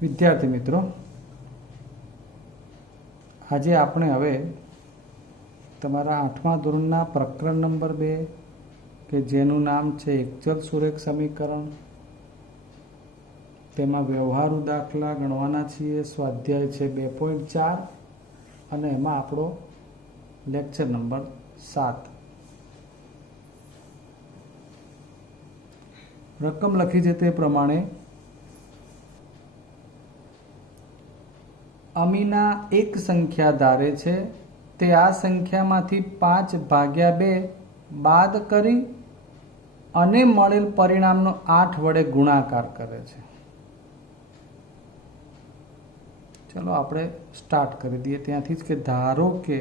વિદ્યાર્થી મિત્રો, આજે આપણે હવે તમારા 8મા ધોરણના પ્રકરણ નંબર 2 કે જેનું નામ છે એકચલ સુરેખ સમીકરણ, તેમાં વ્યવહારુ દાખલા ગણવાના છીએ. સ્વાધ્યાય છે 2.4 અને એમાં આપણો લેક્ચર નંબર 7. રકમ લખી છે તે પ્રમાણે અમીના એક સંખ્યા ધારે છે, તે આ સંખ્યામાંથી 5/2 બાદ કરી અને મળેલ પરિણામનો 8 વડે ગુણાકાર કરે છે. ચલો આપણે સ્ટાર્ટ કરી દઈએ ત્યાંથી જ કે ધારો કે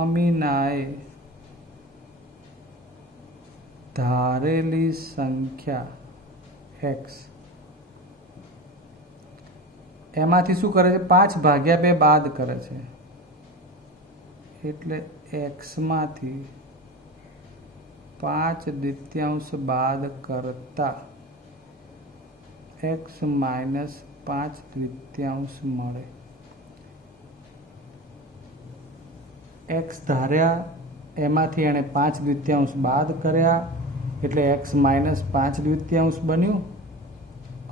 અમીનાએ ધારેલી સંખ્યા x એમાંથી શું કરે છે? 5/2 બાદ કરે છે. એટલે x માંથી 5/2 બાદ કરતા x માઇનસ 5/2 મળે. x ધાર્યા એમાંથી એણે 5/2 બાદ કર્યા એટલે x માઇનસ 5/2 બન્યું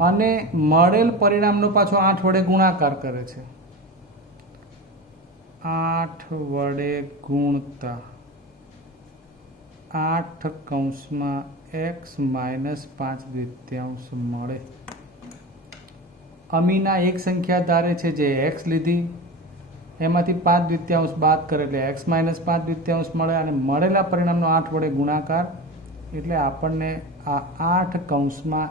અને મળેલ પરિણામનો પાછો 8 વડે ગુણાકાર કરે છે. 8 વડે ગુણતા 8 કૌંસમાં x માઇનસ 5/2 મળે. અમીના એક સંખ્યા ધારે છે જે x લીધી, એમાંથી 5/2 બાદ કરે એટલે x માઇનસ 5/2 મળે અને મળેલા પરિણામનો 8 વડે ગુણાકાર એટલે આપણને આ 8 કૌંસમાં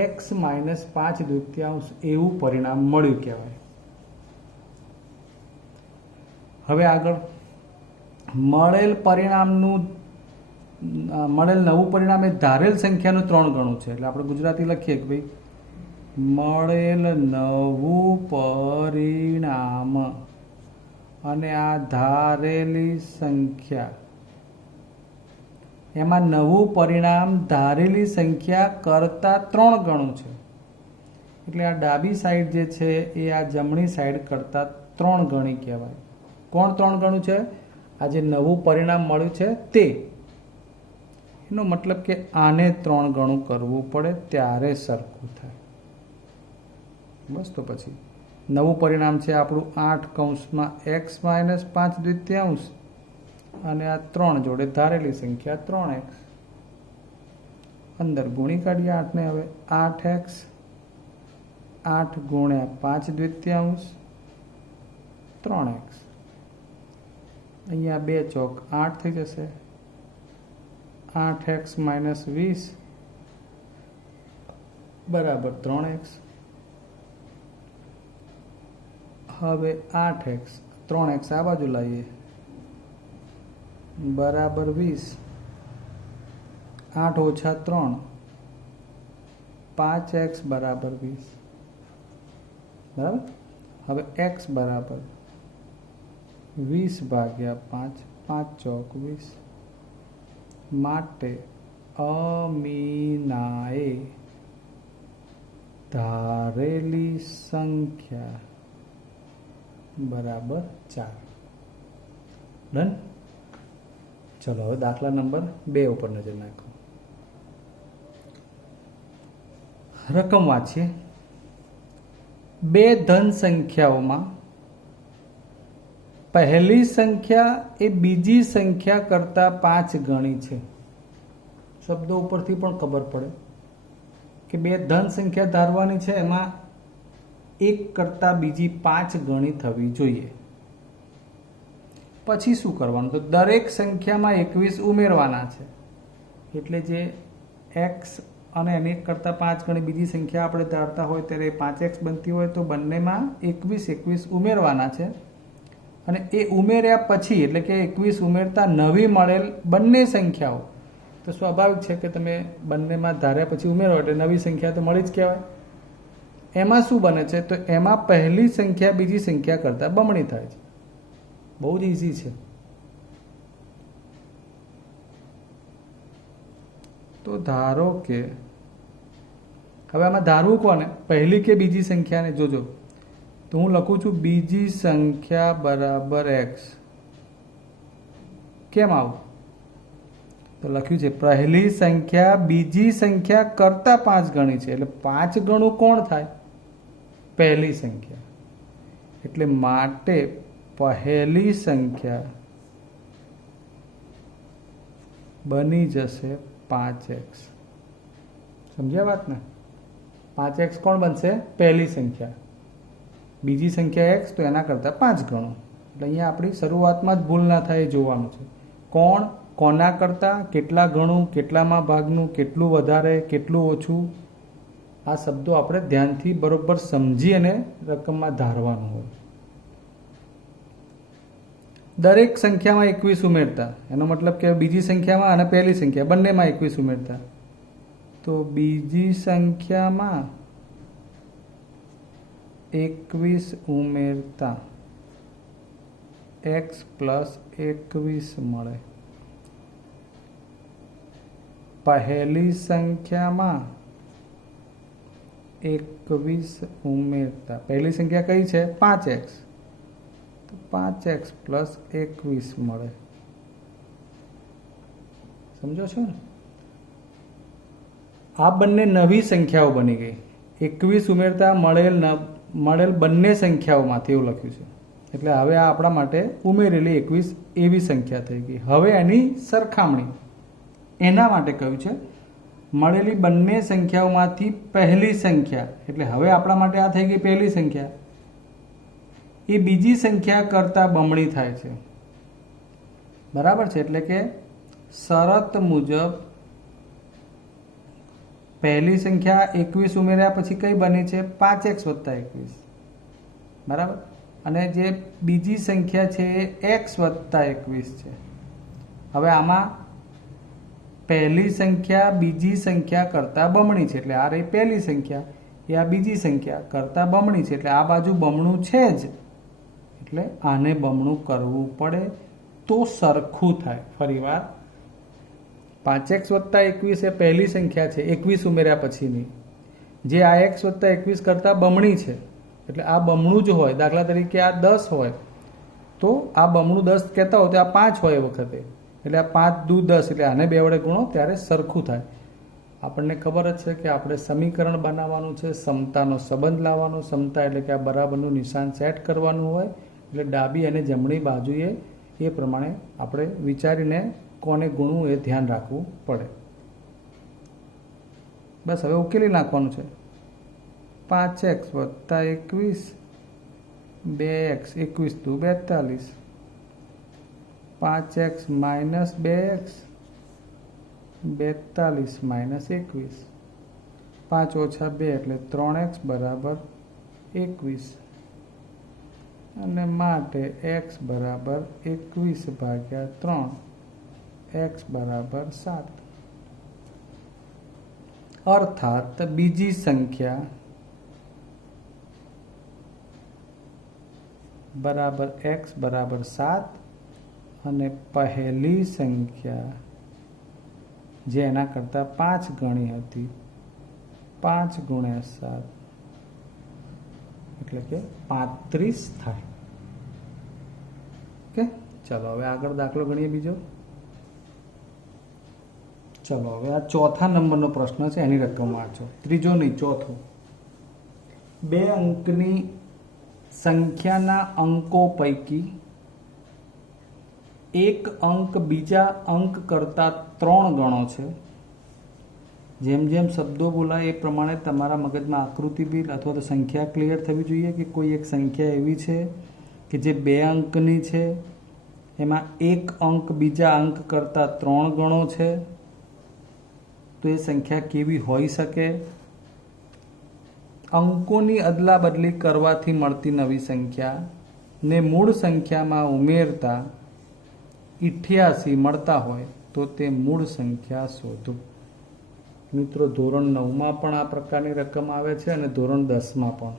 x માઇનસ 5/2 એવું પરિણામ મળ્યું કહેવાય. હવે આગળ મળેલ નવું પરિણામ એ ધારેલ સંખ્યાનું 3 ગણું છે. એટલે આપણે ગુજરાતી લખીએ કે ભાઈ મળેલ નવું પરિણામ અને આ ધારેલી સંખ્યા, એમાં નવું પરિણામ ધારેલી સંખ્યા કરતાં 3 ગણું છે. એટલે આ ડાબી સાઈડ જે છે એ આ જમણી સાઈડ કરતાં 3 ગણી કહેવાય. કોણ 3 ગણું છે? આ જે નવું પરિણામ મળ્યું છે તે. એનો મતલબ કે આને 3 ગણું કરવું પડે ત્યારે સરખું થાય. બસ તો પછી નવું પરિણામ છે આપણું 8 કૌંસમાં x માઇનસ 5/2 અને આ 3 જોડે ધારેલી સંખ્યા 3x. અંદર ગુણી કાઢીએ 8 ને. હવે 8x 8 ગુણ્યા 5/2 3x. અહીંયા 2 ચોક 8 થઈ જશે. 8x માઇનસ 20 બરાબર 3x. હવે 8x 3x આ બાજુ લાવીએ બરાબર 20. 8 ઓછા 3 5x બરાબર 20. બરાબર. હવે x બરાબર 20/5 5 ચોક 20. માટે અમીનાએ ધારેલી સંખ્યા બરાબર 4. ડન. ચલો હવે દાખલા નંબર 2 ઉપર નજર નાખો. રકમ વાંચીએ. 2 ધન સંખ્યાઓમાં પહેલી સંખ્યા એ બીજી સંખ્યા કરતાં 5 ગણી છે. શબ્દો ઉપરથી પણ ખબર પડે કે 2 ધન સંખ્યા ધારવાની છે, એમાં એક કરતાં બીજી 5 ગણી થવી જોઈએ. પછી શું કરવાનું? તો દરેક સંખ્યામાં 21 ઉમેરવાના છે. એટલે જે x અને એની કરતાં 5 ગણી બીજી સંખ્યા આપણે ધારતા હોય ત્યારે 5x બનતી હોય તો બંનેમાં 21 ઉમેરવાના છે. અને એ ઉમેર્યા પછી એટલે કે 21 ઉમેરતા નવી મળેલ બંને સંખ્યાઓ, તો સ્વાભાવિક છે કે તમે બંનેમાં ધાર્યા પછી ઉમેરો એટલે નવી સંખ્યા તો મળી જ કહેવાય. એમાં શું બને છે? તો એમાં પહેલી સંખ્યા બીજી સંખ્યા કરતાં બમણી થાય છે. બહુ જ ઇઝી છે. તો ધારો કે હવે આમાં ધારવું કોને, પહેલી કે બીજી સંખ્યાને? જોજો તો હું લખું છું બીજી સંખ્યા બરાબર એક્સ. કેમ આવું? તો લખ્યું છે પહેલી સંખ્યા બીજી સંખ્યા કરતા 5 ગણી છે, એટલે 5 ગણું કોણ થાય? પહેલી સંખ્યા. એટલે માટે પહેલી સંખ્યા બની જશે 5x. સમજ્યા વાત ને? 5x કોણ બનશે? પહેલી સંખ્યા. બીજી સંખ્યા x તો એના કરતાં 5 ગણું. એટલે અહીંયા આપણી શરૂઆતમાં જ ભૂલ ના થાય એ જોવાનું છે. કોણ કોના કરતાં, કેટલા ગણું, કેટલામાં ભાગનું, કેટલું વધારે, કેટલું ઓછું, આ શબ્દો આપણે ધ્યાનથી બરોબર સમજી અને રકમમાં ધારવાનું હોય. દરેક સંખ્યામાં 21 ઉમેરતા, એનો મતલબ કે બીજી સંખ્યામાં અને પહેલી સંખ્યા બંનેમાં 21 ઉમેરતા. તો બીજી સંખ્યામાં 21 ઉમેરતા x પ્લસ 21 મળે. પહેલી સંખ્યામાં 21 ઉમેરતા, પહેલી સંખ્યા કઈ છે? 5x. તો 5x પ્લસ 21 મળે. સમજો છો ને? આ બંને નવી સંખ્યાઓ બની ગઈ. 21 ઉમેરતા મળેલ બંને સંખ્યાઓમાંથી એવું લખ્યું છે. એટલે હવે આ આપણા માટે ઉમેરેલી 21 એવી સંખ્યા થઈ ગઈ. હવે એની સરખામણી એના માટે કહ્યું છે મળેલી બંને સંખ્યાઓમાંથી પહેલી સંખ્યા. એટલે હવે આપણા માટે આ થઈ ગઈ પહેલી સંખ્યા, એ બીજી સંખ્યા કરતાં બમણી થાય છે. બરાબર છે? એટલે કે શરત મુજબ પહેલી સંખ્યા 21 ઉમેર્યા પછી કઈ બની છે? 5x વત્તા 21. બરાબર? અને જે બીજી સંખ્યા છે એ x વત્તા 21 છે. હવે આમાં પહેલી સંખ્યા બીજી સંખ્યા કરતાં બમણી છે, એટલે આ રહી પહેલી સંખ્યા, એ આ બીજી સંખ્યા કરતાં બમણી છે, એટલે આ બાજુ બમણું છે જ, એટલે આને બમણું કરવું પડે તો સરખું થાય. ફરીવાર 5x વત્તા 21 એ પહેલી સંખ્યા છે 21 ઉમેર્યા પછીની, જે આ x વત્તા 21 કરતાં બમણી છે, એટલે આ બમણું જ હોય. દાખલા તરીકે આ 10 હોય તો આ બમણું 10 કહેતા હોય તો આ 5 હોય એ વખતે, એટલે આ 5 દુ 10, એટલે આને 2 વડે ગુણો ત્યારે સરખું થાય. આપણને ખબર જ છે કે આપણે સમીકરણ બનાવવાનું છે, સમતાનો સંબંધ લાવવાનો. સમતા એટલે કે આ બરાબરનું નિશાન સેટ કરવાનું હોય, એટલે ડાબી અને જમણી બાજુએ એ પ્રમાણે આપણે વિચારીને કોને ગુણવું એ ધ્યાન રાખવું પડે. બસ હવે ઉકેલી નાખવાનું છે. 5x વત્તા 21, 2x, 21 દુ 42, 5x માઇનસ 2x, 42 માઇનસ 21, 5 ઓછા 2 એટલે 3x બરાબર 21, અને માટે x બરાબર 21 ભાગ્યા 3, x બરાબર 7. અર્થાત બીજી સંખ્યા બરાબર x બરાબર 7 અને પહેલી સંખ્યા જે એના કરતાં 5 ગણી હતી 5 ગુણ્યા 7 એટલે કે 35 થાય. ઓકે, ચલો હવે આગળ દાખલો ગણીએ બીજો. ચલો હવે આ ચોથા નંબરનો પ્રશ્ન છે, એની રકમ વાંચો. ત્રીજો નહીં, ચોથો. 2 અંકની સંખ્યાના અંકો પૈકી એક અંક બીજા અંક કરતાં 3 ગણો છે. જેમ જેમ શબ્દો બોલાય એ પ્રમાણે તમારા મગજમાં આકૃતિ બી અથવા તો સંખ્યા ક્લિયર થવી જોઈએ કે કોઈ એક સંખ્યા એવી છે કે જે 2 અંકની છે, એમાં એક અંક બીજા અંક કરતાં 3 ગણો છે. તો એ સંખ્યા કેવી હોઈ શકે? અંકોની અદલા બદલી કરવાથી મળતી નવી સંખ્યા ને મૂળ સંખ્યામાં ઉમેરતા 88 મળતા હોય તો તે મૂળ સંખ્યા શોધો. મિત્રો, ધોરણ 9માં પણ આ પ્રકારની રકમ આવે છે અને ધોરણ 10માં પણ.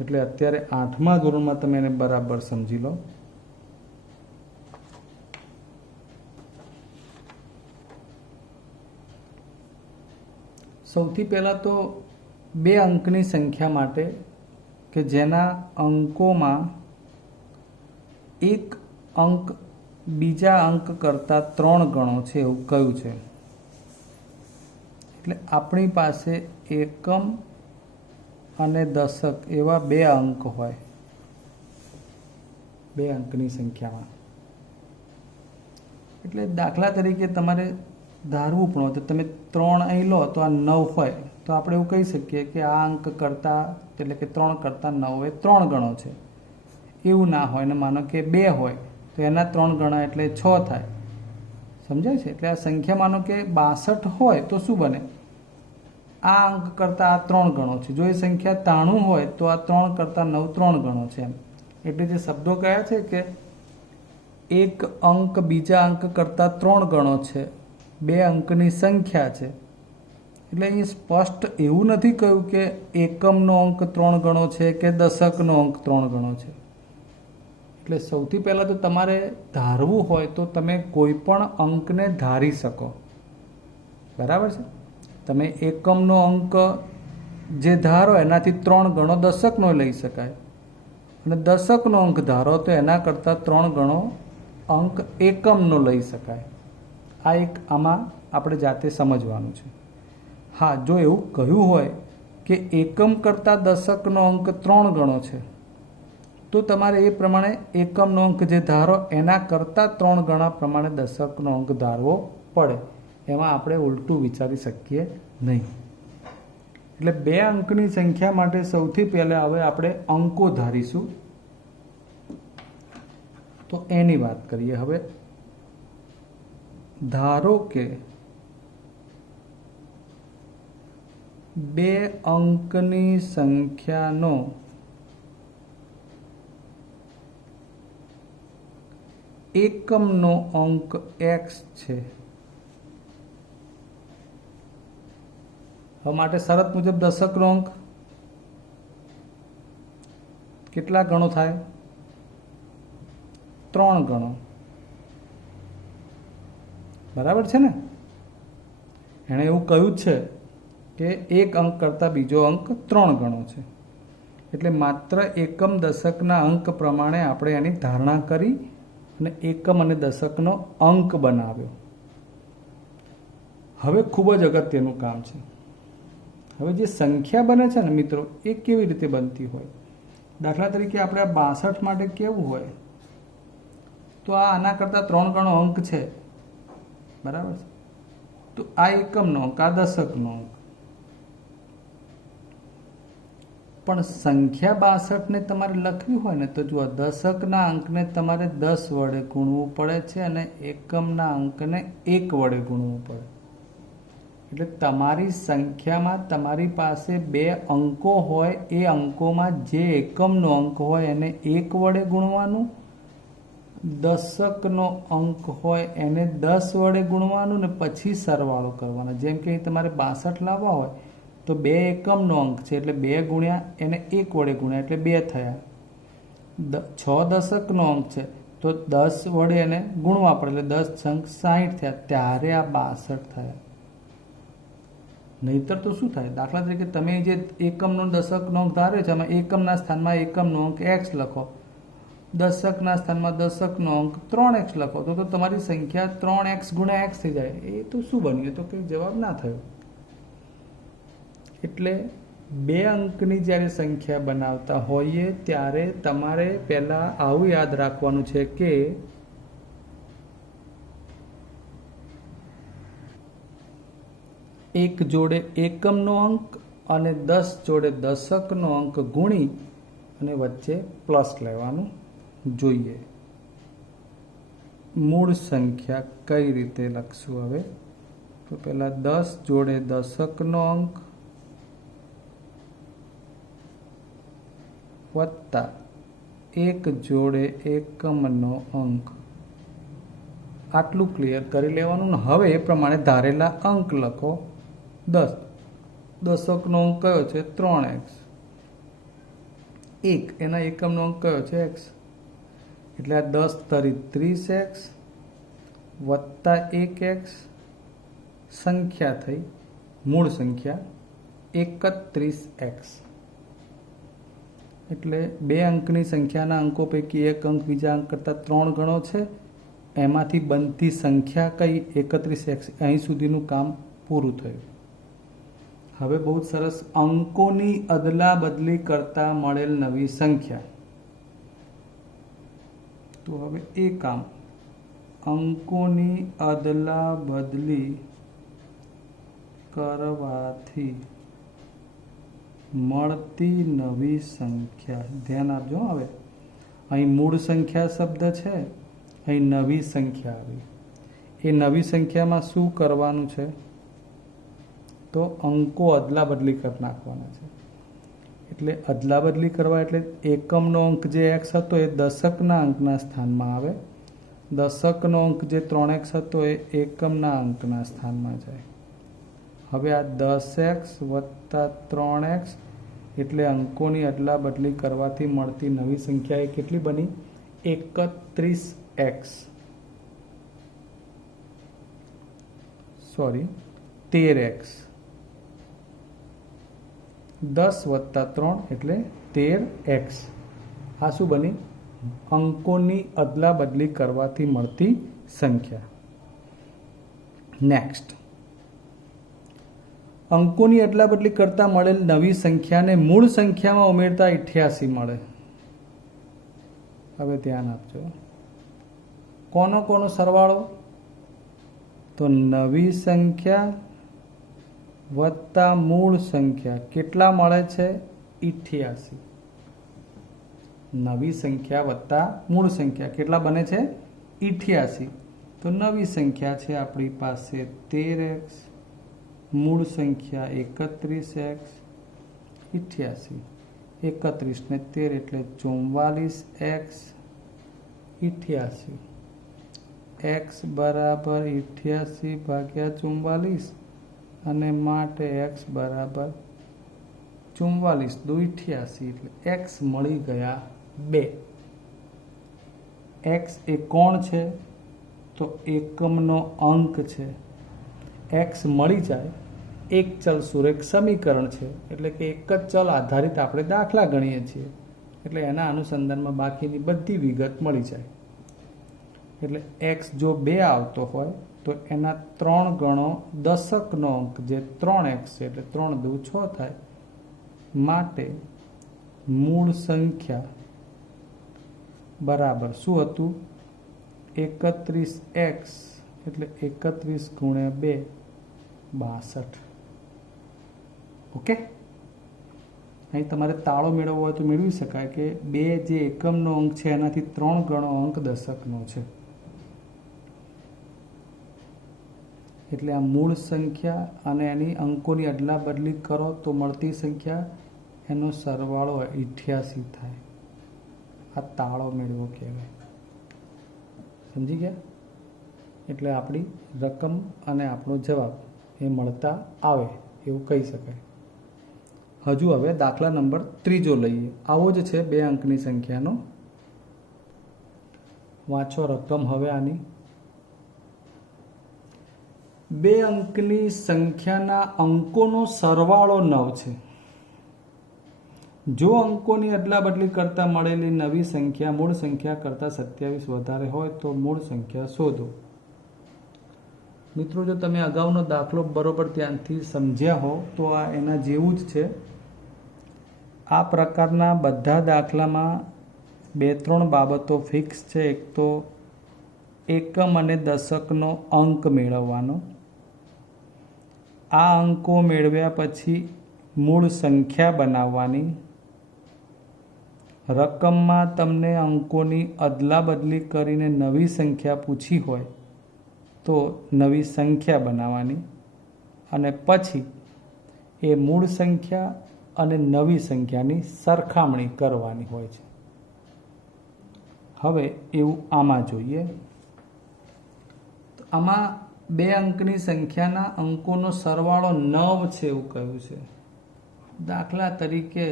એટલે અત્યારે 8મા ધોરણમાં તમે એને બરાબર સમજી લો. સૌથી પહેલાં તો 2 અંકની સંખ્યા માટે કે જેના અંકોમાં એક અંક બીજા અંક કરતાં 3 ગણો છે એવું કહ્યું છે. એટલે આપણી પાસે એકમ અને દશક એવા 2 અંક હોય 2 અંકની સંખ્યામાં. એટલે દાખલા તરીકે તમારે ધારવું પણ હોય તો તમે 3 અહીં લો તો આ 9 હોય તો આપણે એવું કહી શકીએ કે આ અંક કરતાં એટલે કે 3 કરતાં 9 એ 3 ગણો છે. એવું ના હોય ને માનો કે 2 હોય તો એના 3 ગણા એટલે 6 થાય. સમજાય છે? એટલે આ સંખ્યા માનો કે 62 હોય તો શું બને? આ અંક કરતાં આ 3 ગણો છે. જો એ સંખ્યા 93 હોય તો આ 3 કરતાં 9 3 ગણો છે એમ. એટલે જે શબ્દો કયા છે કે એક અંક બીજા અંક કરતાં 3 ગણો છે, 2 અંકની સંખ્યા છે. એટલે અહીં સ્પષ્ટ એવું નથી કહ્યું કે એકમનો અંક 3 ગણો છે કે દશકનો અંક 3 ગણો છે. એટલે સૌથી પહેલાં તો તમારે ધારવું હોય તો તમે કોઈ પણ અંકને ધારી શકો. બરાબર છે? તમે એકમનો અંક જે ધારો એનાથી 3 ગણો દશકનો લઈ શકાય અને દશકનો અંક ધારો તો એના કરતાં 3 ગણો અંક એકમનો લઈ શકાય. આ એક આમાં આપણે જાતે સમજવાનું છે. હા, જો એવું કહ્યું હોય કે એકમ કરતાં દશકનો અંક 3 ગણો છે તો તમારે એ પ્રમાણે એકમનો અંક જે ધારો એના કરતાં 3 ગણા પ્રમાણે દશકનો અંક ધારવો પડે. એમાં આપણે ઉલટું વિચારી શકીએ નહીં. એટલે 2 અંકની સંખ્યા માટે સૌથી પહેલાં હવે આપણે અંકો ધારીશું. તો એની વાત કરીએ. હવે ધારો કે 2 અંકની સંખ્યાનો એકમનો અંક x છે. હવે માટે શરત મુજબ દશકનો અંક કેટલા ગણો થાય? 3 ગણો. બરાબર છે ને? એણે એવું કહ્યું છે કે એક અંક કરતાં બીજો અંક 3 ગણો છે. એટલે માત્ર એકમ દશકના અંક પ્રમાણે આપણે એની ધારણા કરી અને એકમ અને દશકનો અંક બનાવ્યો. હવે ખૂબ જ અગત્યનું કામ છે. હવે જે સંખ્યા બને છે ને મિત્રો, એ કેવી રીતે બનતી હોય? દાખલા તરીકે આપણે આ 62 માટે કેવું હોય તો આ આના કરતાં 3 ગણો અંક છે. બરાબર છે? તો આ એકમનો અંક, આ દશકનો અંક. પણ સંખ્યા 62ને તમારે લખવી હોય ને તો જુઓ, દશકના અંકને તમારે 10 વડે ગુણવું પડે છે અને એકમના અંકને 1 વડે ગુણવું પડે. એટલે તમારી સંખ્યામાં તમારી પાસે 2 અંકો હોય, એ અંકોમાં જે એકમનો અંક હોય એને 1 વડે ગુણવાનું, દશકનો અંક હોય એને 10 વડે ગુણવાનું ને પછી સરવાળો કરવાનો. જેમ કે તમારે 62 લાવવા હોય તો 2 એકમનો અંક છે એટલે 2 ગુણ્યા એને 1 વડે ગુણ્યા એટલે 2 થયા. 6 દશકનો અંક છે તો 10 વડે એને ગુણવા પડે એટલે 10 છંગ 60 થયા. ત્યારે આ 62 થયા. નહીતર તો શું થાય? દાખલા તરીકે તમે જે એકમનો દશકનો અંક ધાર્યો છે એમાં એકમના સ્થાનમાં એકમનો અંક x લખો, દશકના સ્થાનમાં દશકનો અંક 3x લખો તો તમારી સંખ્યા 3x ગુણ્યા x થઈ જાય. એ તો શું બન્યું? તો કંઈ જવાબ ના થયો. એટલે 2 અંકની જ્યારે સંખ્યા બનાવતા હોઈએ ત્યારે તમારે પહેલાં આવું યાદ રાખવાનું છે કે એક જોડે એકમનો અંક અને 10 જોડે દશકનો અંક ગુણી અને વચ્ચે પ્લસ લેવાનું જોઈએ. મૂળ સંખ્યા કઈ રીતે લખશું? હવે તો પહેલાં 10 જોડે દશકનો અંક વત્તા 1 જોડે એકમનો અંક. આટલું ક્લિયર કરી લેવાનું. હવે એ પ્રમાણે ધારેલા અંક લખો. 10 દશકનો અંક કયો છે? 3x. 1 એના એકમનો અંક કયો છે? x. એટલે આ 10 તરી 30x વત્તા 1x સંખ્યા થઈ મૂળ સંખ્યા 31x. એટલે 2 અંકની સંખ્યાના અંકો પૈકી એક અંક બીજા અંક કરતાં 3 ગણો છે. એમાંથી બનતી સંખ્યા કઈ? 31x. અહીં સુધીનું કામ પૂરું થયું. હવે બહુ જ સરસ, અંકોની અદલા બદલી કરતા મળેલ નવી સંખ્યા. તો હવે એ કામ, અંકોની અદલા બદલી કરવાથી મળતી નવી સંખ્યા. ધ્યાન આપજો. હવે અહીં મૂળ સંખ્યા શબ્દ છે, અહીં નવી સંખ્યા આવી. એ નવી સંખ્યામાં શું કરવાનું છે? તો અંકો અદલા બદલી કરી નાખવાના છે. એટલે અદલા બદલી કરવા એટલે એકમનો અંક જે x હતો એ દશકના અંકના સ્થાનમાં આવે. દશકનો અંક જે 3x હતો એ એકમના અંકના સ્થાનમાં જાય. હવે આ 10x વત્તા 3x એટલે અંકોની અદલા બદલી કરવાથી મળતી નવી સંખ્યા એ કેટલી બની? 31x. Sorry, 13x. 10 વત્તા 3 એટલે 13x. આ શું બની? અંકોની અદલા બદલી કરવાથી મળતી સંખ્યા. નેક્સ્ટ, અંકોની અદલા બદલી કરતા મળેલ નવી સંખ્યાને મૂળ સંખ્યામાં ઉમેરતા 88 મળે. હવે ધ્યાન આપજો. કોનો સરવાળો? તો નવી સંખ્યા વત્તા મૂળ સંખ્યા કેટલા મળે છે? 88. નવી સંખ્યા વત્તા મૂળ સંખ્યા કેટલા બને છે? 88. તો નવી સંખ્યા છે આપણી પાસે 13x, મૂળ સંખ્યા 31x, 88. 31 ને 13 એટલે 44x 88. x બરાબર 88 ભાગ્યા 44 અને માટે x બરાબર 44 દુ 88 એટલે x મળી ગયા 2. x એ કોણ છે? તો એકમનો અંક છે. x મળી જાય, એક ચલ સુરેખ સમીકરણ છે, એટલે કે એક જ ચલ આધારિત આપણે દાખલા ગણીએ છીએ. એટલે એના અનુસંધાનમાં બાકીની બધી વિગત મળી જાય. એટલે x જો 2 આવતો હોય તો એના 3 ગણો દશકનો અંક જે 3x છે, એટલે 3 દુ 6 થાય. માટે મૂળ સંખ્યા બરાબર શું હતું? 31x એટલે 31 ગુણ્યા 2 62. ઓકે, અહીં તમારે તાળો મેળવવો હોય તો મેળવી શકાય કે 2 જે એકમનો અંક છે એનાથી 3 ગણો અંક દશકનો છે. એટલે આ મૂળ સંખ્યા અને એની અંકોની અદલા બદલી કરો તો મળતી સંખ્યા, એનો સરવાળો 88 થાય. આ તાળો મેળવો કહેવાય. સમજી ગયા? એટલે આપણી રકમ અને આપણો જવાબ એ મળતા આવે એવું કહી શકાય. હજુ હવે દાખલા નંબર 3 લઈએ. આવો જ છે 2 અંકની સંખ્યાનો. વાંચો રકમ હવે આની. 2 અંકની સંખ્યાના અંકોનો સરવાળો 9 છે. જો અંકોની અદલા બદલી કરતા મળેલી નવી સંખ્યા મૂળ સંખ્યા કરતાં 27 વધારે હોય તો મૂળ સંખ્યા શોધો. મિત્રો, જો તમે અગાઉનો દાખલો બરોબર ધ્યાનથી સમજ્યા હો તો આ એના જેવું જ છે. આ પ્રકારના બધા દાખલામાં 2-3 બાબતો ફિક્સ છે. એક તો એકમ અને દશકનો અંક મેળવવાનો. આ અંકો મેળવ્યા પછી મૂળ સંખ્યા બનાવવાની. રકમમાં તમને અંકોની અદલા બદલી કરીને નવી સંખ્યા પૂછી હોય તો નવી સંખ્યા બનાવવાની અને પછી એ મૂળ સંખ્યા અને નવી સંખ્યાની સરખામણી કરવાની હોય છે. હવે એવું આમાં જોઈએ. તો આમાં 2 અંકની સંખ્યાના અંકોનો સરવાળો 9 છે એવું કહ્યું છે. દાખલા તરીકે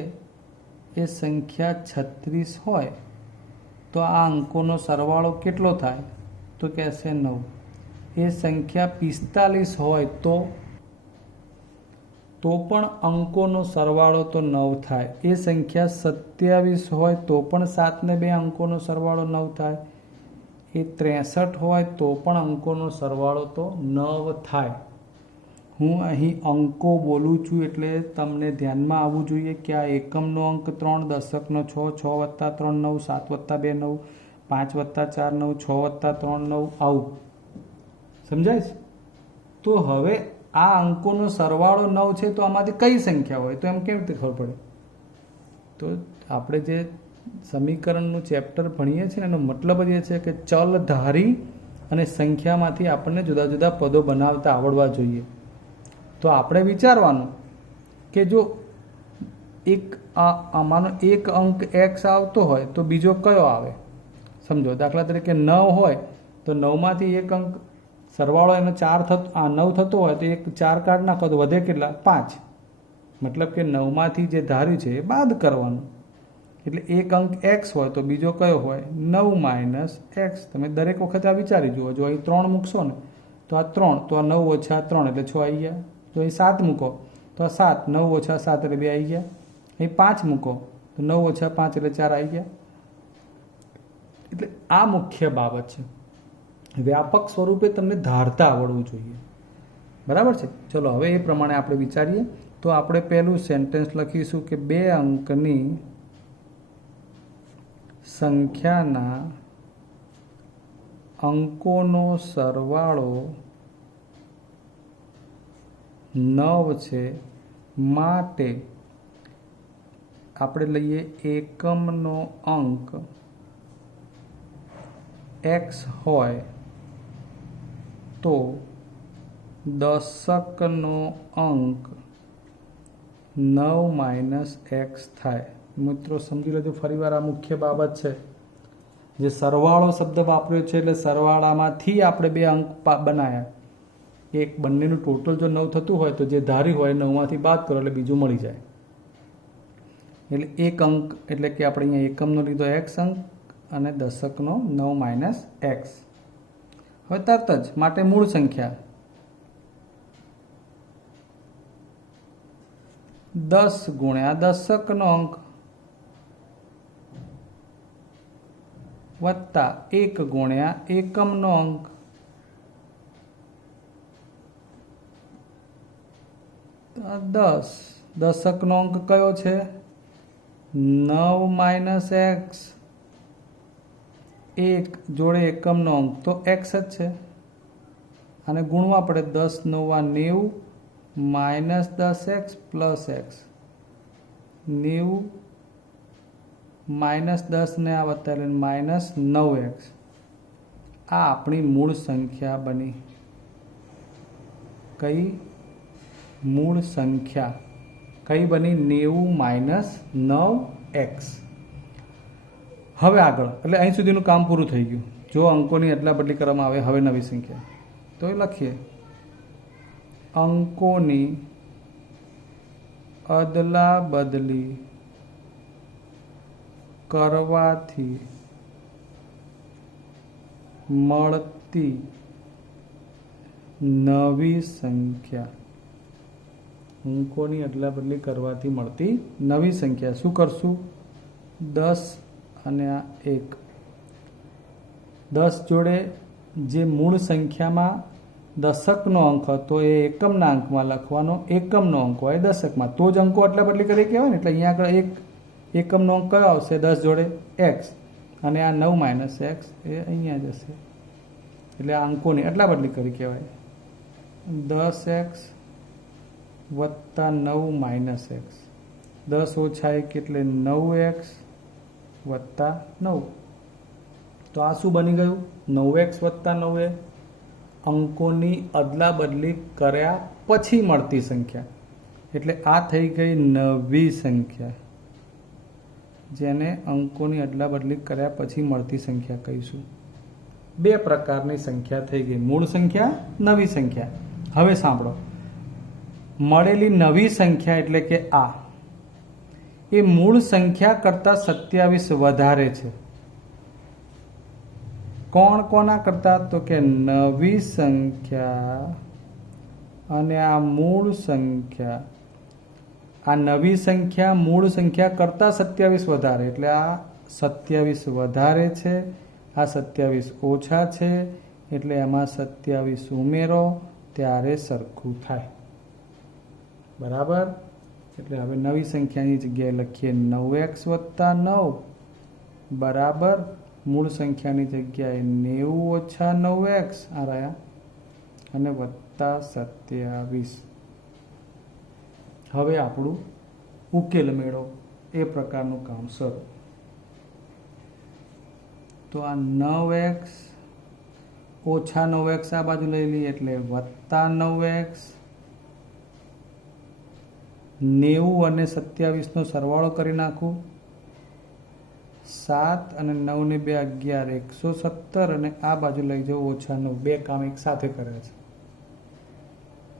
એ સંખ્યા 36 હોય તો આ અંકોનો સરવાળો કેટલો થાય? તો કહેશે 9. એ સંખ્યા 45 હોય તો તો પણ અંકોનો સરવાળો તો 9 થાય. એ સંખ્યા 27 હોય તો પણ 7 ને 2 અંકોનો સરવાળો 9 થાય. એ 63 હોય તો પણ અંકોનો સરવાળો તો 9 થાય. હું અહીં અંકો બોલું છું એટલે તમને ધ્યાનમાં આવવું જોઈએ કે આ એકમનો અંક 3, દશકનો 6, 6 વત્તા 3 9, 7 વત્તા 2 9, 5 વત્તા 4 9, 6 વત્તા 3 9, આવું સમજાય છે. તો હવે આ અંકોનો સરવાળો 9 છે તો આમાંથી કઈ સંખ્યા હોય તો એમ કેવી રીતે ખબર પડે? તો આપણે જે સમીકરણનું ચેપ્ટર ભણીએ છીએ એનો મતલબ જ એ છે કે ચલ ધારી અને સંખ્યામાંથી આપણને જુદા જુદા પદો બનાવતા આવડવા જોઈએ. તો આપણે વિચારવાનું કે જો આમાંનો એક અંક x આવતો હોય તો બીજો કયો આવે. સમજો દાખલા તરીકે 9 હોય તો 9માંથી એક અંક સરવાળો એનો 9 થતો હોય તો એક 4 કાઢ નાખો તો વધે કેટલા? 5. મતલબ કે 9માંથી જે ધાર્યું છે એ બાદ કરવાનું. એટલે એક અંક x હોય તો બીજો કયો હોય? 9 - x. તમે દરેક વખતે આ વિચારી જુઓ. જો અહીં 3 મૂકશો ને તો આ 3, તો આ 9 - 3 એટલે 6 આવી ગયા. જો અહીં 7 મૂકો તો આ 7, 9 - 7 એટલે 2 આવી ગયા. અહીં 5 મૂકો તો 9 - 5 એટલે 4 આવી ગયા. એટલે આ મુખ્ય બાબત છે. વ્યાપક સ્વરૂપે તમને ધારતા આવડવું જોઈએ. બરાબર છે. ચલો હવે એ પ્રમાણે આપણે વિચારીએ. તો આપણે પહેલું સેન્ટેન્સ લખીશું કે 2 અંકની સંખ્યાના અંકોનો સરવાળો 9 છે. માટે આપણે લઈએ એકમનો અંક x હોય તો દશકનો અંક 9 - x થાય. મિત્રો સમજી લેજો, ફરીવાર આ મુખ્ય બાબત છે. જે સરવાળો શબ્દ વાપર્યો છે એટલે સરવાળામાંથી આપણે 2 અંક બનાવ્યા. એક બંનેનું ટોટલ જો 9 થતું હોય તો જે ધારી હોય 9માંથી બાદ કરો એટલે બીજું મળી જાય. એટલે એક અંક એટલે કે આપણે અહીંયા એકમનો લીધો x અંક અને દશકનો 9 - x. હવે તરત જ માટે મૂળ સંખ્યા 10 ગુણ્યા દશકનો અંક વત્તા 1 ગુણ્યા એકમનો અંક. દશકનો અંક કયો છે? 9 - x. 1 જોડે એકમનો અંક તો x જ છે. અને ગુણવા પડે 10 × 9 = -10x + x. 90 -10 ને આ વત્તા એટલે -9x. આ આપણી મૂળ સંખ્યા બની. કઈ મૂળ સંખ્યા કઈ બની? 90 - 9x. હવે આગળ એટલે અહીં સુધીનું કામ પૂરું થઈ ગયું. જો અંકોની અદલા બદલી કરવામાં આવે હવે નવી સંખ્યા તો એ લખીએ અંકોની અદલા બદલી કરવાથી મળતી નવી સંખ્યા. અંકોની અદલા બદલી કરવાથી મળતી નવી સંખ્યા. શું કરશું? 10 અને આ 1. 10 જોડે જે મૂળ સંખ્યામાં દશકનો અંક હતો એ એકમના અંકમાં લખવાનો. એકમનો અંક હોય દશકમાં તો જ અંકો અદલા બદલી કરી કહેવાય ને. એટલે અહીંયા આગળ એક એકમનો અંક કયો આવશે? 10 જોડે x અને આ 9 - x એ અહીંયા જશે. એટલે આ અંકોની અદલા બદલી કરી કહેવાય. 10x વત્તા 9 - x. 10 ઓછા 1 એટલે 9x વત્તા 9. તો આ શું બની ગયું? 9x વત્તા 9 અંકોની અદલા બદલી કર્યા પછી મળતી સંખ્યા. એટલે આ થઈ ગઈ નવી સંખ્યા, જેને અંકોની અદલા બદલી કર્યા પછી મળતી સંખ્યા કહીશું. 2 પ્રકારની સંખ્યા થઈ ગઈ, મૂળ સંખ્યા, નવી સંખ્યા. હવે સાંભળો, મળેલી નવી સંખ્યા એટલે કે આ એ મૂળ સંખ્યા કરતાં 27 વધારે છે. કોણ કોના કરતાં? તો કે નવી સંખ્યા અને આ મૂળ સંખ્યા આ નવી સંખ્યા મૂળ સંખ્યા કરતાં 27 વધારે, એટલે આ 27 વધારે છે, આ 27 ઓછા છે, એટલે એમાં 27 ઉમેરો ત્યારે સરખું થાય. બરાબર. એટલે હવે નવી સંખ્યાની જગ્યાએ લખીએ 9x + 9 બરાબર મૂળ સંખ્યાની જગ્યાએ 90 - 9x આ રહ્યા અને +27. હવે આપણું ઉકેલ મેળવો એ પ્રકારનું કામ શરૂ. તો આ 9x ઓછા 9x આ બાજુ લઈ લઈએ એટલે +9x. 90 અને 27 નો સરવાળો કરી નાખું. 7 અને 9 ને 2 11 117 અને આ બાજુ લઈ જાઓ ઓછા 9. બે કામ એક સાથે કરે છે.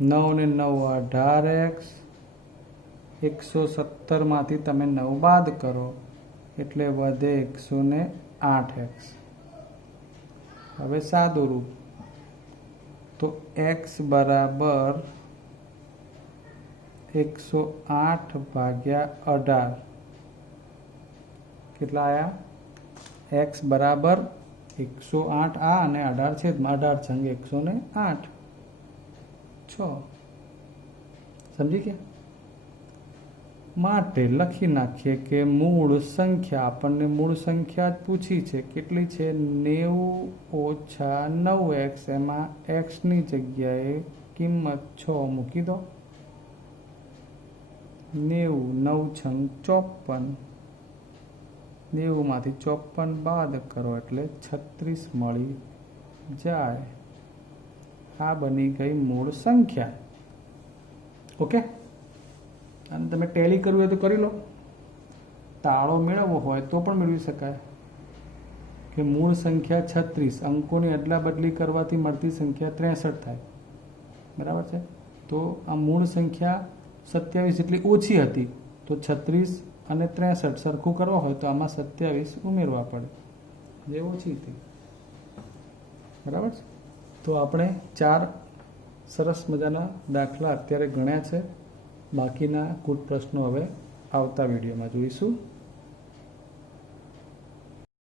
9 ને 9 18x. 117 માંથી તમે 9 બાદ કરો એટલે વધે 108x. હવે સાદું રૂપ તો x બરાબર 108 ભાગ્યા 18 કેટલા આયા? x બરાબર 108 આ અને 18 છે, 18 છંગ 108 6. સમજી ગયા? માટે લખી નાખીએ કે મૂળ સંખ્યા, આપણને મૂળ સંખ્યા જ પૂછી છે, કેટલી છે? 90 - 9x. એમાં x ની જગ્યાએ કિંમત 6 મૂકી દો. 90 9 છંગ 54. 90 માંથી 54 બાદ કરો એટલે 36 મળી જાય. આ બની ગઈ મૂળ સંખ્યા. ઓકે. અને તમે ટેલી કરવું હોય તો કરી લો. તાળો મેળવવો હોય તો પણ મેળવી શકાય કે મૂળ સંખ્યા 36 અંકોની અદલા બદલી કરવાથી મળતી સંખ્યા 63 થાય. બરાબર છે. તો આ મૂળ સંખ્યા 27 જેટલી ઓછી હતી તો 36 અને 63 સરખું કરવા હોય તો આમાં 27 ઉમેરવા પડે જે ઓછી હતી. બરાબર છે. તો આપણે 4 સરસ મજાના દાખલા અત્યારે ગણ્યા છે. બાકીના કુલ પ્રશ્નો હવે આવતા વિડીયોમાં જોઈશું.